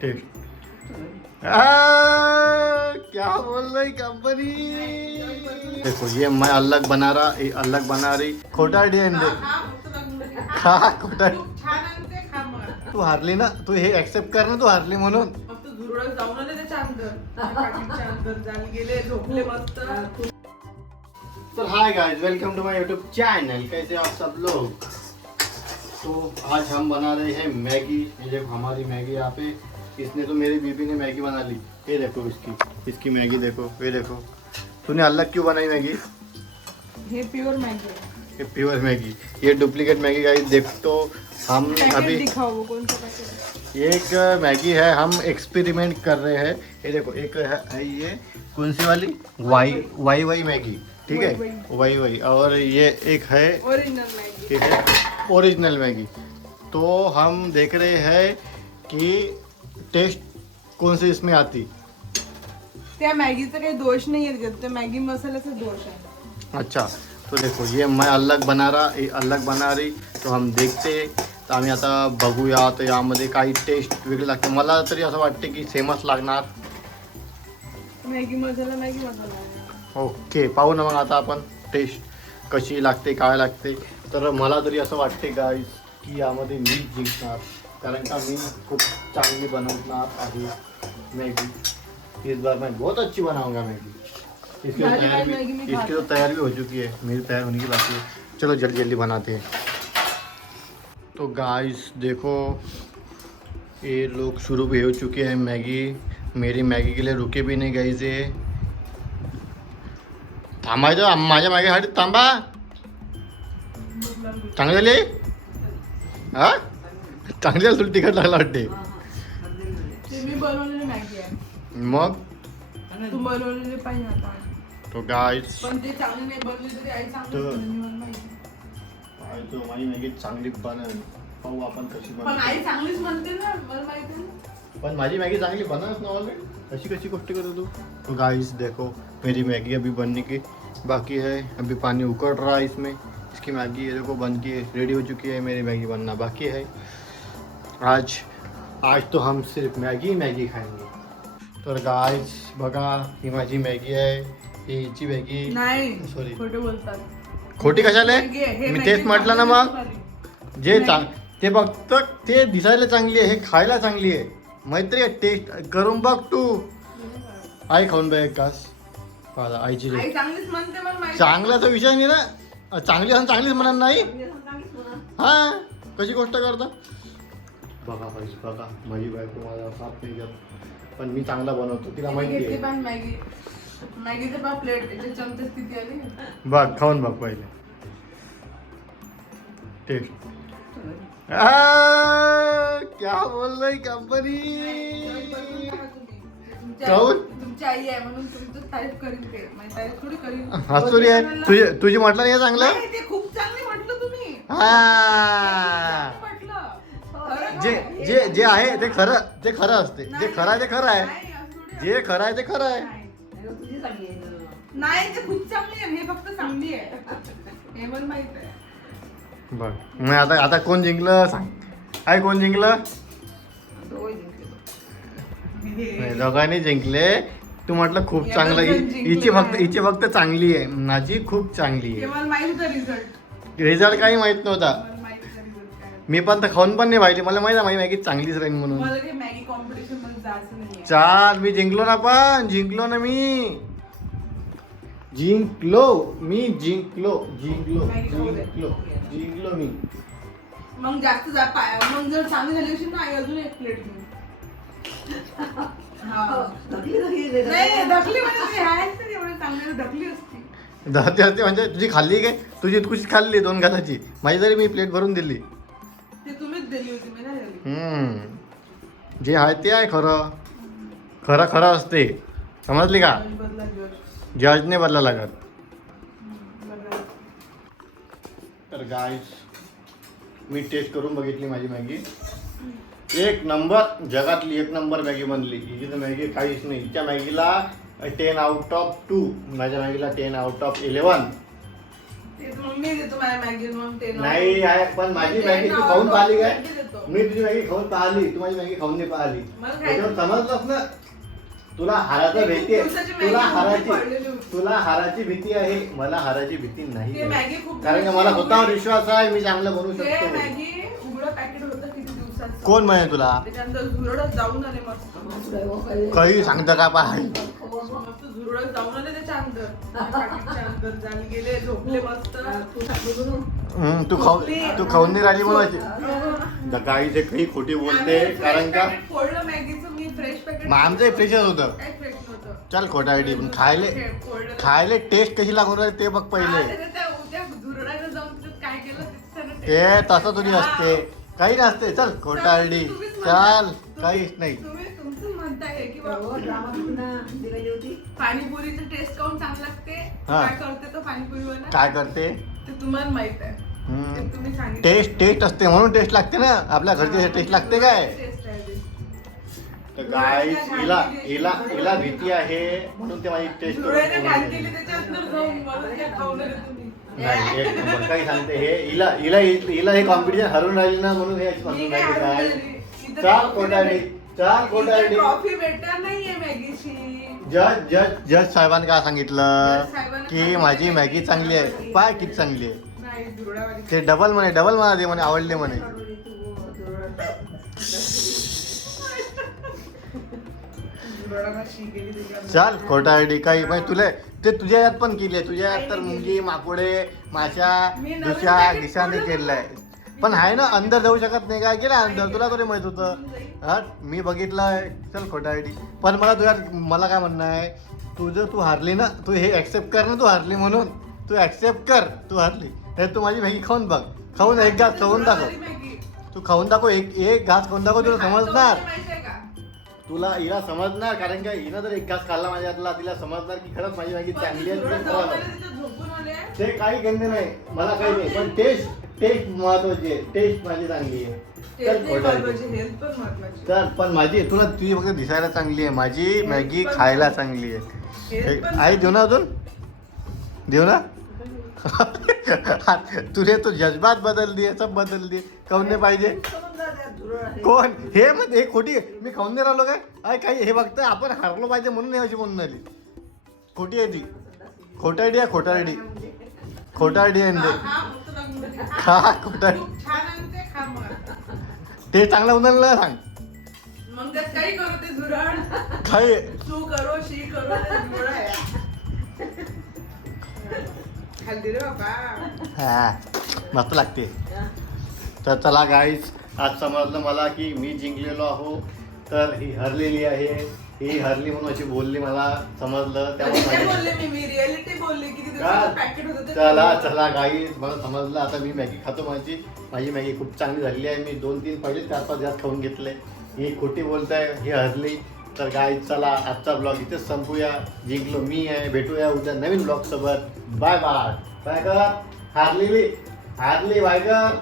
Taste क्या बोल रही कंपनी। देखो ये मैं अलग बना रहा, ये अलग बना रही। खोटा डीएनडे खा खोटा। तू हारली ना, तू हे ऍक्सेप्ट कर ना, तू हारली म्हणून। तो hi guys, welcome to my YouTube channel. कैसे आप सब लोग। तो आज हम बना रहे हैं मैगी। ये देखो हमारी मैगी यहाँ पे। इसने तो मेरी बीबी ने मैगी बना ली। ये देखो इसकी मैगी देखो। ये देखो तूने अलग क्यों बनाई मैगी। ये प्योर मैगी है। ये प्योर मैगी, ये डुप्लीकेट मैगी गाइस। देख तो हम अभी दिखाओ वो कौन सा पैकेट है। एक मैगी है, हम एक्सपेरिमेंट कर रहे हैं। ये देखो एक है ये कौन सी वाली वाई मैगी, ठीक है वाई। और ये एक है ओरिजिनल मैगी, ठीक है ओरिजिनल मैगी। तो हम देख रहे हैं कि टेस्ट कौन सी इसमें आती। त्या मॅगीचा काही दोष नाही आहे, त्या मॅगी मसाल्याचा दोष आहे। अच्छा तो देखो ये मैं अलग बना रहा, ये अलग बना रही। तो हम देखते तर आम्ही आता बघूया तर यामध्ये काही टेस्ट वेगळी लागते। मला तरी असं वाटते की सेमच लागणार। मॅगी मसाला ओके पाहू ना मग आता आपण टेस्ट कशी लागते काय लागते। तर मला तरी असं वाटते गाईस की यामध्ये मी जिंकणार, कारण का मी खूप चांगली बनवणार आहे मैगी। इस बार मैं बहुत अच्छी बनाऊंगा मैगी। इसकी तो तैयार भी हो चुकी है, मेरी तैयार होने की बाकी है। चलो जल्दी जल्दी बनाते हैं। तो गाइस देखो ये लोग शुरू भी हो चुके हैं मैगी। मेरी मैगी के लिए रुके भी नाही गाइस। ये थांबायचं माझ्या मॅगीसाठी थांबा। चांगली झाली हा, चांगली झाली। तुला तिखट लागला वाटते। मी बनवलेली मॅगी आहे, मग तू बनवलेली पाहिजे आता। तो गाइस पण ते चांगली नाही बनली तरी आई चांगली बनवली मला माहिती। तो माझी मॅगी चांगली बनल, पाहू आपण कशी पण बनते। आई चांगलीच म्हणते ना, मला माहिती आहे ना। पण माझी मॅगी चांगली बनत ना ऑलरेडी। ऐसी कैसी गोष्टी करतो तू। तो गाइस देखो मेरी मैगी अभी बनने की बाकी है। अभी पानी उकड़ रहा है इसमें। इसकी मैगी ये देखो बन के रेडी हो चुकी है। मेरी मैगी बनना बाकी है। आज तो हम सिर्फ मैगी खाएंगे। तर गाइस बघा ही माझी मॅगी आहे, ही हिची मॅगी नाही सॉरी खोटे बोलतात। खोटी कशाला मॅगी आहे, हे मी मॅगी तेच म्हटलं ना मग। चांगली जे ते फक्त ते दिसायला चांगली आहे, हे खायला चांगली आहे। मैत्री टेस्ट करून बघ तू। आई खाऊन बघ एक घास। पाहा आईची आई चांगलीच म्हणते मला माहिती। चांगल्याचा विषय नाही ना, चांगली असं चांगलीच म्हणत नाही। हा कशी गोष्ट करता बघा पाहिजे। बघा माझी बायको माझा साथ नाही घेत, पण मी चांगला बनवतो तिला माहिती घेतली आहे। पण मॅगीचे पण प्लेट त्याचे चमचे किती आले। बघ खाऊन बघ पहिले टेस्ट। क्या बोल रही कंपनी। काहून? तुमची आई आहे म्हणून तुमचं तारीफ करीन ते, माझी तारीफ थोडी करीन। हसूरी आहे तुझी म्हटलं नाही चांगलं। नाही, ते खूप चांगली म्हटलं तुम्ही। हा म्हटलं खरं जे काय? जे जे आहे ते खरं असते। जे खरं आहे ते खरं आहे, नाही, असं थोडी जे खरं आहे ते खरं आहे। नाही ते खूप चांगली आहे, हे फक्त चांगली आहे हे मला माहित आहे। बघ मग आता कोण जिंकलं सांग। काय कोण जिंकलं। नाही, दोघांनी जिंकले। तू म्हटलं खूप चांगलं, हिची फक्त चांगली आहे, माझी खूप चांगली हे आहे। मला माहित होतं रिझल्ट, रिझल्ट काही माहित नव्हता। मला माहित होतं रिझल्ट काय। मी पण तर खाऊन पण नाही पाहिजे, मला माहिती आहे माझी मॅगी चांगलीच राहील म्हणून। मला काही मॅगी कॉम्पिटिशन मध्ये जायचं नाहीये। चाल मी जिंकलो ना, पण जिंकलो ना मी जिंकलो मी। मग जास्त मग जर चांगली झाली असेल ना आई अजून एक प्लेट घेऊन। नाही ढकली म्हणजे तुम्ही आहे तर एवढे चांगले ढकली असती। दहते असते म्हणजे तुझी खाल्ली काय, तुझी इतकुशी खाल्ली 2 घासाची, माझी तरी मी प्लेट भरून दिली। ते तुम्हीच दिली होती, मी नाही दिली। जे आहे ते आहे खरं असते, समजली का। बदला जज जजने बदला लागत। तर गाइस मी टेस्ट करून बघितली माझी मॅगी, एक नंबर, जगातली एक नंबर मॅगी बनली। हिची तर मॅगी काहीच नाही। हिच्या मॅगीला 10 out of 2, माझ्या मॅगीला 10 out of 11। मग मी देतो माझ्या मॅगी मग ते नाही आहे, पण माझी ते मॅगी तू नाव खाऊन पाहिली काय? देतो. मी तुझी मॅगी खाऊन पाहिली, तू माझी मॅगी खाऊन नाही पाहिली. मला खायचं. त्याच्यावर समजलंच ना, तुला हाराचं ते भीती आहे, दिवसाची मॅगी पडलेली होती. तुला हाराची भीती आहे, मला हाराची भीती नाही ते आहे. मॅगी खूप कारण का मला स्वतःवर विश्वास आहे, मी चांगलं बनवू ते शकतो. मॅगी उघडं पॅकेट होतं किती दिवसाचं. कोण म्हणे तुला? त्याच्यानंतर झुरडच जाऊन आले मस्त. काही सांगतं का पाय? मस्त झुरडच जाऊन आले त्याच्या अंदर. पॅकेटच्या अंदर जाऊन गेले, झोपले मस्त. तू खाऊन नाही राहिली मला गाईचे काही खोटी बोलते. आम्ही कारण fresh का packet फोडलं मॅगीचं मी फ्रेश पॅकेट. मग आमचंही फ्रेशच होतं. काय फ्रेश नव्हतं. चल खोटा आयडी, पण फोडलं. खायले टेस्ट कशी लागून राहिली ते बघ पहिले. त्या झुरडाने जाऊन त्याच्यात काय केलं त्याच्यानं ते तसं तुझी असते, काही नसते. चल खोटा आयडी, चल काहीच नाही. तुम्ही तुमचं म्हणताय की पाणीपुरीचं टेस्ट काऊन चांगलं लागते. हा. काय करते तो पाणीपुरीवाला? काय करते? ते तुम्हाला माहित आहे. ते तुम्ही सांगितलं. टेस्ट असते म्हणून टेस्ट लागते ना. आपल्या घरची टेस्ट लागते काय? टेस्ट आहे ते. तर गाईस हिला भीती आहे म्हणून ते माझी टेस्ट झुरडाने घाण केली त्याच्यात तर जाऊन मला काय खावलं रे तुम्ही. नाही. एक नंबर काही सांगते हे. हिला हे कॉम्पिटिशन हरवून राहिली ना, म्हणून हे म्हणून मी काय राहिली हरवून काय. राहिली? इथं चाल trophy खोटा आयडी, चाल खोटा आयडी. ट्रॉफी भेटणार नाहीये मॅगीची. जज साहेबांनी काय सांगितलं जज साहेबांनी की सांगितलं माझी की मॅगी चांगली आहे. पाय किती चांगली आहे नाही झुरडावाली. ते. डबल मला दे म्हणे, आवडले म्हणे. झुरडाला शी केली त्याच्यावर. चाल खोटा आयडी काही म्हणजे तुला ते तुझ्या यात पण केली आहे. तुझ्या यात तर मुंगी, माकोडे, माशा, मी नवीन दुसऱ्या packet दिशाने फोडलं. केलेलं आहे. पण आहे ना, अंदर जाऊ शकत नाही. काय केलं अंदर? तुला तरी माहित होतं. हा, मी बघितलंय. चल खोटा आयडी. पण मला काय म्हणणं आहे, तू हारली ना, तू हे ऍक्सेप्ट कर ना, तू हारली म्हणून. तू ऍक्सेप्ट कर, तू हारली. हे तू माझी मॅगी खाऊन बघ. खाऊन एक घास खाऊन दाखव. झुरडावाली मॅगी. तू खाऊन दाखव, एक घास खाऊन दाखव, तुला समजणार. माहितीये का? तुला हिला समजणार. कारण का हिनं जर एक घास खाल्ला माझ्यातला, तिला समजणार की खरंच माझी मॅगी चांगली आहे. झुरडं तुम्ही जाऊन खावा. आले, त्याच्यात झोपून आले. ते काही घेणं नाही, मला काही नाही. पण टेस्ट महत्वाची आहे. टेस्ट माझी चांगली आहे. Taste चल नाही खोटा आयडी. महत्वाची, health पण महत्वाची. चल पण तुझी फक्त दिसायला चांगली आहे. माझी मॅगी पण खायला चांगली आहे. Health पण आई देऊ ना अजून देऊ ना. तुझे तो जज्बात बदल दिए, सब बदल दिए. खाऊन नाही पाहिजे. कोण हे मग हे खोटी आहे. मी खाऊन नाही राहिलो काय? काही हे बघतं आपण हारलो पाहिजे म्हणून नाही अशी म्हणून आली. खोटी आहे ती. खोटा आयडी आहे. खोटा आयडी आहे खा, ते. खा, मस्त लागून राहिली. खा खोटा आयडी. खूप छान आहे ते, खा मग. ते चांगलं उन्हाळा सांग. मग त्यात काही करू ते झुरड. काय तू करो शी करो ते झुरड आहे. खाल्ली रे बाबा. हा मस्त लागते. तर चला गाईज, आज समजलं मला की मी जिंकलेलो आहो, तर ही हरलेली आहे. ही हरली म्हणून अशी बोलली, मला समजलं. काय त्यामुळे बोलले मी रिअलिटी बोलले किती का? दिवसाचं पॅकेट होतं ते. चला गाईज, मला समजलं. आता मी मॅगी खातो. माझी मॅगी खूप चांगली झालेली आहे. मी 2-3 पहिले 4-5 जास्त खाऊन घेतले. ही खोटी बोलताय, ही हरली. तर गाईज चला, आजचा ब्लॉग इथेच संपूया. जिंकलो मी आहे. भेटूया उद्या नवीन ब्लॉग सोबत. Bye bye. बाय कर. हारली बाय कर.